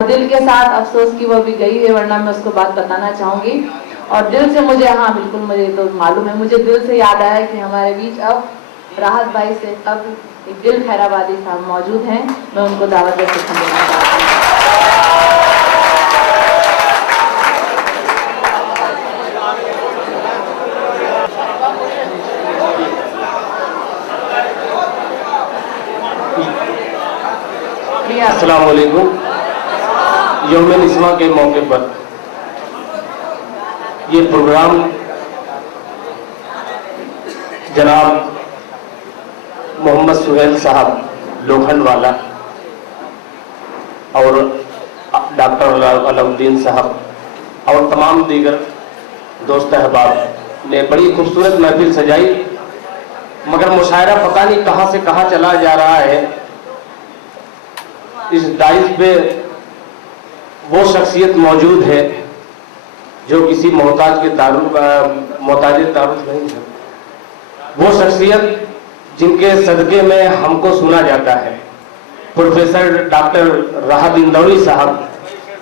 دل کے ساتھ افسوس کی وہ بھی گئی ہے، ورنہ میں اس کو بات بتانا چاہوں گی. اور دل سے مجھے بالکل مجھے تو معلوم ہے، مجھے دل سے یاد آیا کہ ہمارے بیچ اب راحت بھائی سے اب دل خیرآبادی صاحب موجود ہیں. میں ان کو دعوت دینا چاہتی ہوں. السلام علیکم. یوم نسواں کے موقع پر یہ پروگرام جناب محمد سہیل صاحب لوکھنڈ والا اور ڈاکٹر علم الدین صاحب اور تمام دیگر دوست احباب نے بڑی خوبصورت محفل سجائی، مگر مشاعرہ پتہ نہیں کہاں سے کہاں چلا جا رہا ہے. اس دائز پہ وہ شخصیت موجود ہے جو کسی محتاج تعارف نہیں ہے. وہ شخصیت جن کے صدقے میں ہم کو سنا جاتا ہے. پروفیسر ڈاکٹر راحت اندوری صاحب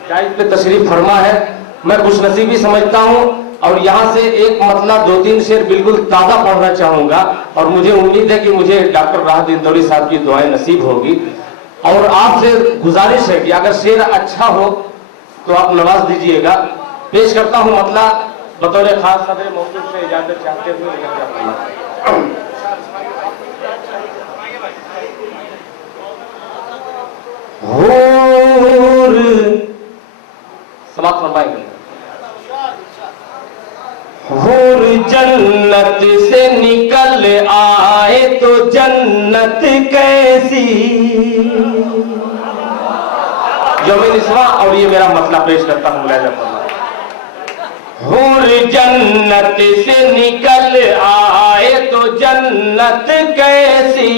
دائز پہ تشریف فرما ہے. میں خوش نصیبی سمجھتا ہوں اور یہاں سے ایک مطلع 2-3 شعر بالکل تازہ پڑھنا چاہوں گا، اور مجھے امید ہے کہ مجھے ڈاکٹر راحت اندوری صاحب کی دعائیں نصیب ہوگی. اور آپ سے گزارش ہے کہ اگر شعر اچھا ہو تو آپ نواز دیجئے گا. پیش کرتا ہوں مطلع بطور خاص صدر موقف سے اجازت چاہتے ہوئے. حور سماعت فرمائیں گے. حور جنت سے نکل آئے تو جنت کیسی. یوم نسواں اور یہ میرا مطلب پیش کرتا ہوں. ملاحظہ فرمائیں. حور جنت سے نکل آئے تو جنت کیسی،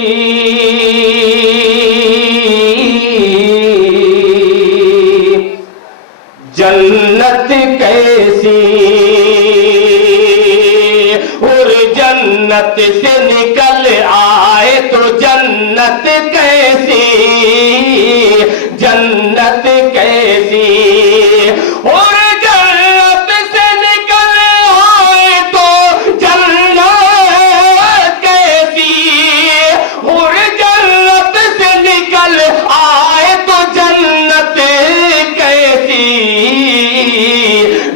جنت کیسی. حور جنت سے نکل آئے تو جنت کیسی، جنت کیسی. اور جنت سے نکل آئے تو جنت کیسی، اور جنت سے نکل آئے تو جنت کیسی.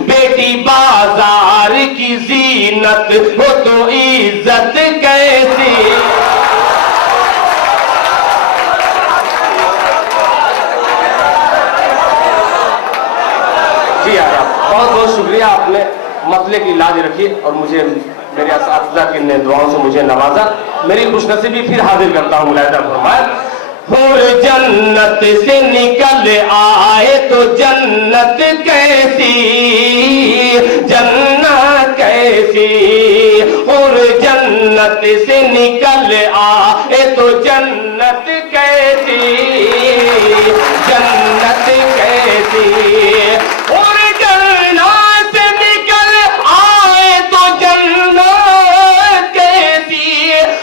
بیٹی بازار کی زینت ہو تو عزت کیسی. بہت بہت شکریہ. آپ نے مسئلے کی لاج رکھی اور مجھے میرے اساتذہ کی دعاؤں سے مجھے نوازا. میری خوش نصیبی پھر حاضر کرتا ہوں. ملاحظہ فرمائیں. حور جنت سے نکل آئے تو جنت کیسی، جنت کیسی. حور جنت سے نکل آئے تو جنت کیسی، جنت کیسی. اور جنت سے نکل آئے تو جنت کیسی،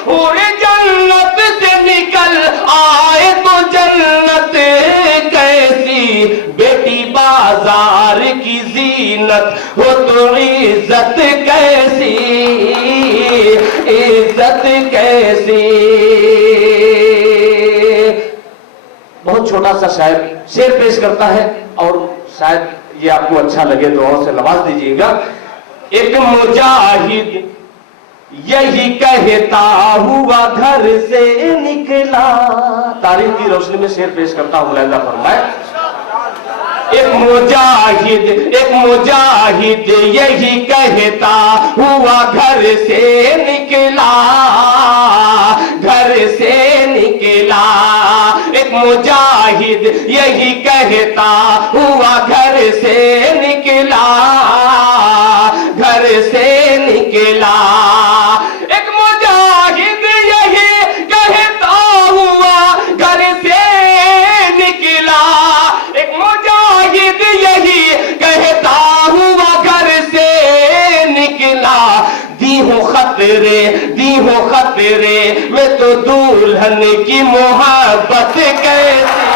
اور جنت سے نکل آئے تو جنت کیسی. بیٹی بازار کی زینت ہو تو عزت کیسی، عزت کیسی. بہت چھوٹا سا شعر پیش کرتا ہے اور شاید یہ آپ کو اچھا لگے تو اور سے نواز دیجئے گا. ایک مجاہد یہی کہتا ہوا گھر سے نکلا. تاریخ کی روشنی میں شعر پیش کرتا ہوں. ملاحظہ فرمائے. ایک مجاہد یہی کہتا ہوا گھر سے نکلا، گھر سے نکلا. ایک مجاہد یہی کہتا ہوا گھر سے نکلا، گھر سے نکلا. ایک مجاہد یہی کہتا ہوا گھر سے نکلا، ایک مجاہد یہی کہتا ہوا گھر سے نکلا. دی ہوں خطرے میں تو دلہن کی محبت کیسی.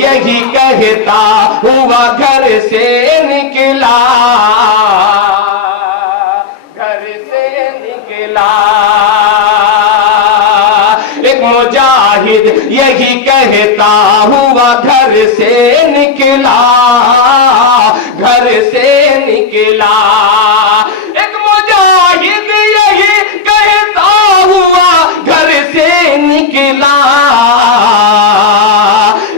यही कहता हुआ घर से निकला, घर से निकला। एक मुजाहिद यही कहता हुआ घर से निकला, घर से निकला। एक मुजाहिद यही कहता हुआ घर से निकला,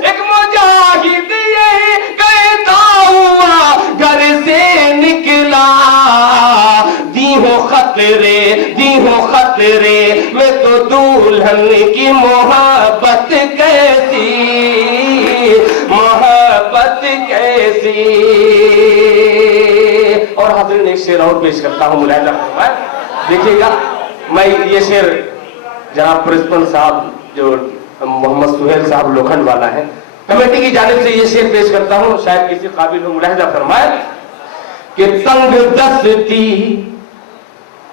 एक मुजाहिद यही कहता हुआ घर से निकला। दी हो खतरे में तो दुल्हन की मोहब्बत कैसी, मोहब्बत कैसी। और हाज़रीन एक शेर और पेश करता हूं, मुलाहिज़ा फरमाएं, देखिएगा। मैं ये शेर जनाब प्रिंसिपल साहब जो मोहम्मद सुहेल साहब लोखंड वाला है, कमेटी की जानिब से ये शेर पेश करता हूं, शायद किसी काबिल हो। मुलाहिज़ा फरमाएं कि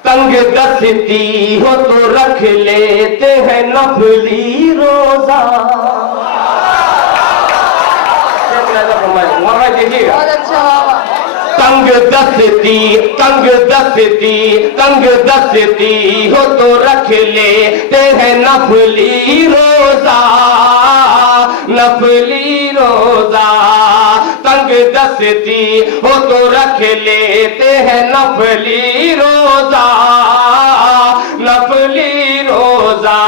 तंग दस्ती हो तो रख लेते हैं नफली रोजा। देखिएगा, बहुत अच्छा बाबा। तंग दस्ती हो तो रख लेते हैं नफली रोजा, नफली रोजा। तंग दस्ती हो तो रख लेते हैं नफली रोजा, नफली रोजा।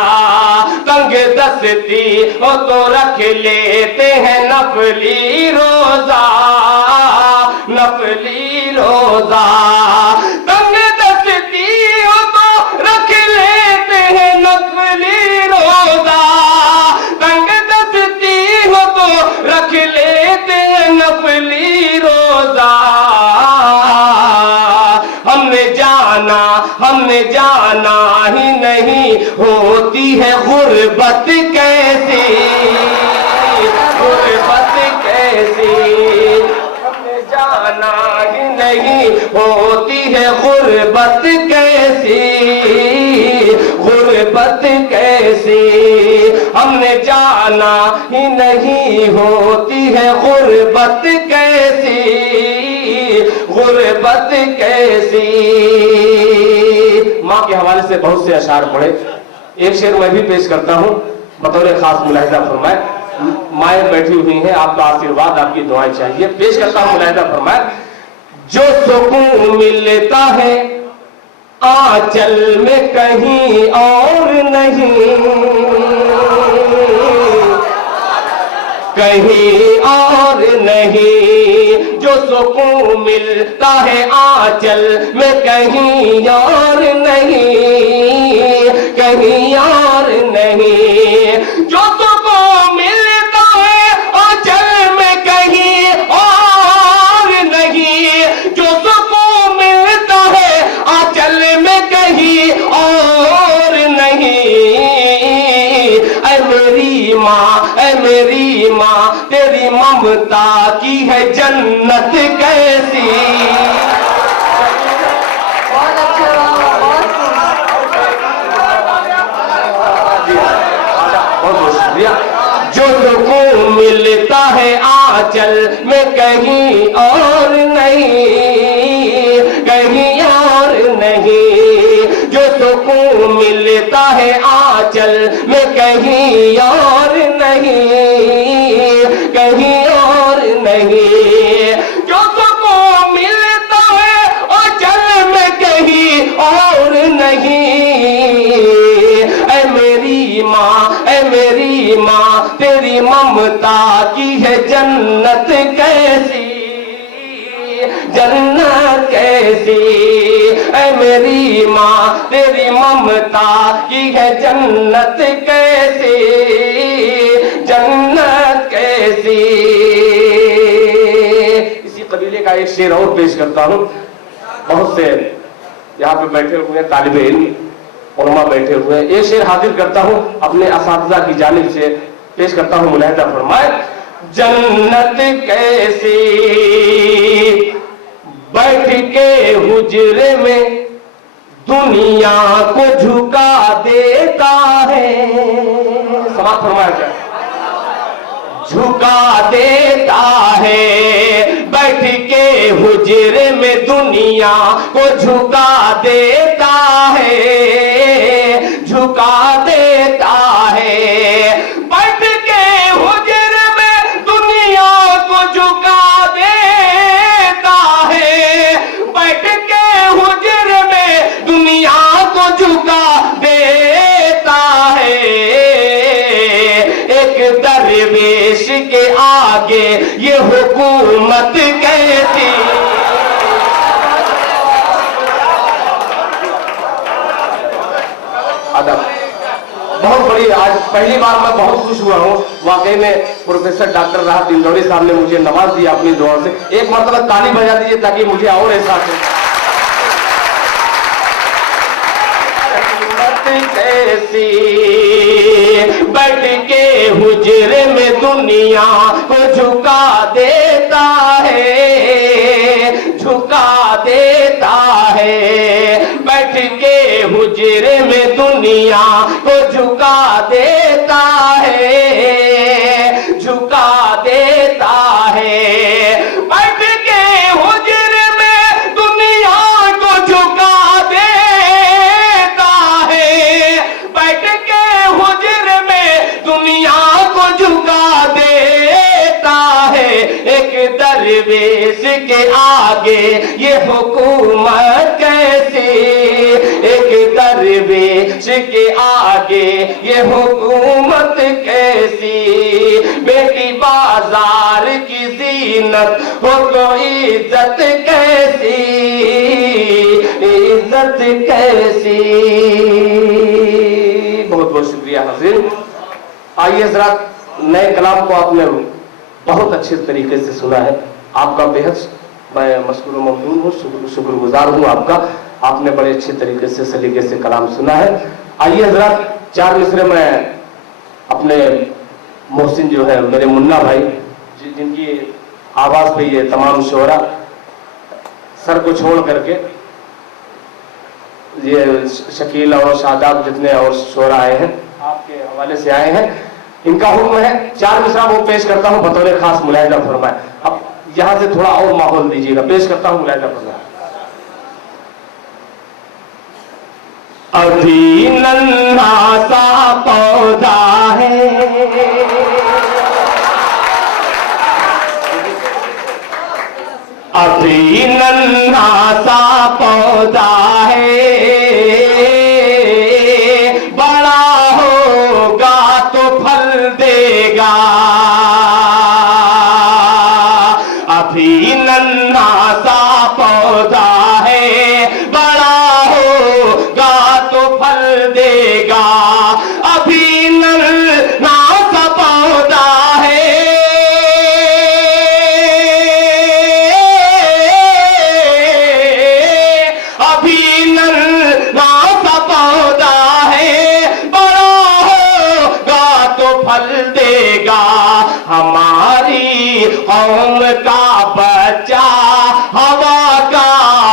तंग दस्ती हो तो रख लेते हैं नफली रोजा, नफली रोजा। तंग दस्ती हो तो रख लेते हैं नफली रोजा, तंग दस्ती हो तो रख लेते हैं नफली रोजा। हमने जाना ही नहीं होती है गुर्बत कैसी, गुर्बत कैसी। हमने जाना ही नहीं होती है गुर्बत कैसी, गुर्बत कैसी। हमने जाना ही नहीं होती है गुर्बत कैसी, गुर्बत कैसी। माँ के हवाले से बहुत से अशार पढ़े, एक शेर मैं भी पेश करता हूँ बतौर खास। मुलाहिज़ा फरमाए, माएँ बैठी हुई हैं, आपका आशीर्वाद आपकी दुआएं चाहिए। पेश करता हूँ, मुलाहिज़ा फरमाए। जो सुकून मिलता है आंचल में कहीं और नहीं, कहीं और नहीं। जो सुकून मिलता है आंचल में कहीं और नहीं, कहीं और नहीं। जो सुकून मिलता है आंचल में कहीं और नहीं, जो सुकून मिलता है आंचल में कहीं और नहीं। ऐ मेरी माँ तेरी ममता की है जन्नत कैसी। बहुत अच्छा बाबा, बहुत बहुत शुक्रिया। जो सुकून मिलता है आंचल में कहीं और नहीं, कहीं और नहीं। जो सुकून मिलता है आंचल में कहीं और नहीं, कहीं और नहीं। जो सुकून मिलता है आंचल में कहीं और नहीं। ऐ मेरी माँ तेरी ममता की है जन्नत कैसी, जन्नत कैसी। ऐ मेरी माँ तेरी ममता की है जन्नत कैसी, जन्नत कैसी। इसी कबीले का एक शेर और पेश करता हूँ। बहुत से यहाँ पे बैठे हुए तालिबे इल्म उलमा बैठे हुए, एक शेर हाजिर करता हूँ अपने असातिज़ा की जानिब से पेश करता हूँ। मुलाहिज़ा फरमाए। जन्नत कैसी बैठ के हुजरे में दुनिया को झुका देता है। समाप्त फरमाया क्या? झुका देता है, बैठ के हुजरे में दुनिया को झुका देता है, झुका देता है, बैठ के हुजरे में दुनिया को झुका देता है, बैठ के हुजरे में दुनिया को झुका देता है, एक दरवेश के आगे ये हुकूमत कैसी। अदब बहुत बड़ी, आज पहली बार मैं बहुत खुश हुआ हूँ वाकई में। प्रोफेसर डॉक्टर राहत इंदौरी साहब ने मुझे नवाज दिया अपनी दुआ से। एक मरतबा ताली बजा दीजिए ताकि मुझे और एहसास हो। कैसी बैठ के हुजरे में दुनिया को झुका देता है, झुका देता है, बैठ के हुजरे में दुनिया को झुका देता है, झुका देता है, बैठ के हुजरे में दुनिया को झुका देता है, बैठ के हुजरे में दुनिया को झुका देता है, एक दरवेश के आगे ये हुकूमत कैसी, एक दरवेश के आगे ये हुकूमत कैसी, बेटी बाजार की जीनत हो तो इज्जत कैसी, इज्जत कैसी। बहुत बहुत शुक्रिया हाज़िर। आइए जरा नए कलाम को आपने बहुत अच्छे तरीके से सुना है, आपका बेहद मैं मशकूर ममनून हूँ, शुक्रगुजार हूँ आपका। आपने बड़े अच्छे तरीके से सलीके से कलाम सुना है। आइए जरा चार मिसरे में अपने मोहसिन जो है मेरे मुन्ना भाई, जिनकी आवाज पे ये तमाम शोरा सर को छोड़ करके ये शकील और शादाब जितने और शोरा आए हैं आपके हवाले से आए हैं, इनका हुक्म है चार मिसरा वो पेश करता हूँ बतौर खास मुलाहिजा फरमाए। अब यहाँ से थोड़ा और माहौल दीजिएगा, पेश करता हूँ मुलाहिजा फरमाए। अभी नन्हा सा पौधा है, अभी नन्हा सा पौधा है, बड़ा होगा तो फल देगा, अभी नन्हा सा पौधा है, बड़ा होगा तो फल देगा, अभी नन्हा सा पौधा है, अभी नन्हा सा पौधा है, बड़ा होगा तो फल देगा, हमारी कौम का बच्चा हवा का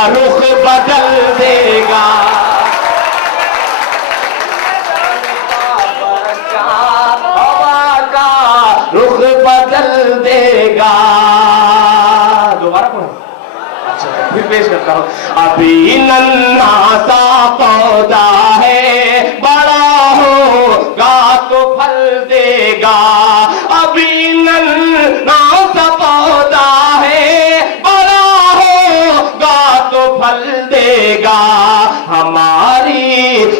रुख बदल देगा, हवा का रुख बदल देगा। दोबारा पढ़ो, अच्छा फिर पेश करता हूँ। अभी नन्हा सा पौधा है, बड़ा होगा तो फल देगा, अभी नन्हा सा पौधा है, बड़ा होगा तो फल देगा, हमारी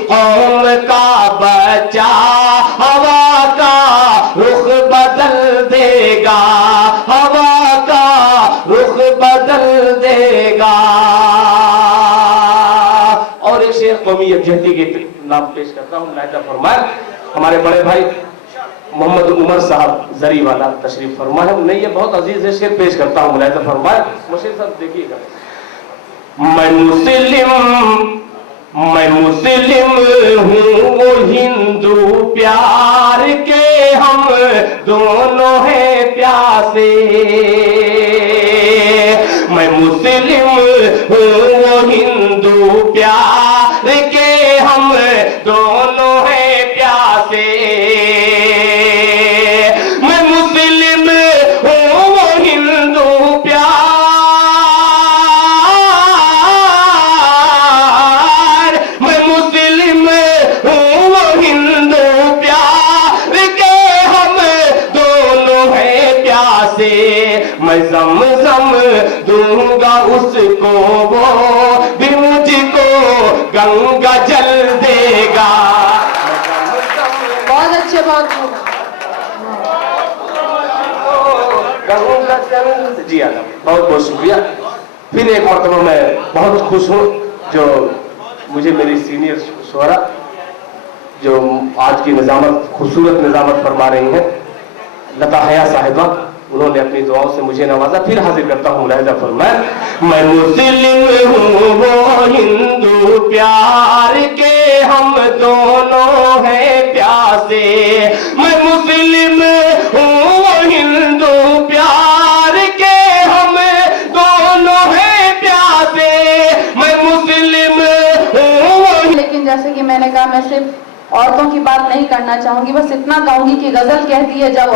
कौम का बच्चा हवा का रुख बदल देगा, हवा का रुख बदल देगा। और एक शेर कौमी यकजहती के नाम पेश करता हूँ, मुलाहिजा फरमाए। हमारे बड़े भाई मोहम्मद उमर साहब जरी वाला तशरीफ फरमा है, उन्हें ये बहुत अजीज है, शेर पेश करता हूँ, मुलाहिजा फरमाए। मुशीर साहब देखिएगा। मैं मुस्लिम हूँ वो हिंदू, प्यार के हम दोनों हैं प्यासे, मैं मुस्लिम हूँ वो हिंदू, प्यार के हम दोनों हैं प्यासे, मैं मुस्लिम प्यासे, मैं ज़म-ज़म दूंगा उसको, वो भी मुझको गंगा जल देगा। बहुत अच्छे, बहुत गंगा जल जी आना, बहुत बहुत शुक्रिया। फिर एक मरतबा मैं बहुत खुश हूँ जो मुझे मेरी सीनियर शुरा जो आज की निजामत, खूबसूरत निजामत फरमा रही हैं, लता हया साहिबा, उन्होंने अपनी दुआओं से मुझे नवाजा। फिर हाजिर करता हूँ मुलाहिजा फरमाए। मैं मुस्लिम हूँ वो हिंदू, प्यार के हम दोनों हैं प्यासे। मैं मुस्लिम हूँ वो हिंदू, प्यार के हम दोनों हैं प्यासे। मैं मुस्लिम हूँ वो। लेकिन जैसे कि मैंने कहा, मैं सिर्फ औरतों की बात नहीं करना चाहूंगी, बस इतना कहूंगी कि गजल कहती है जब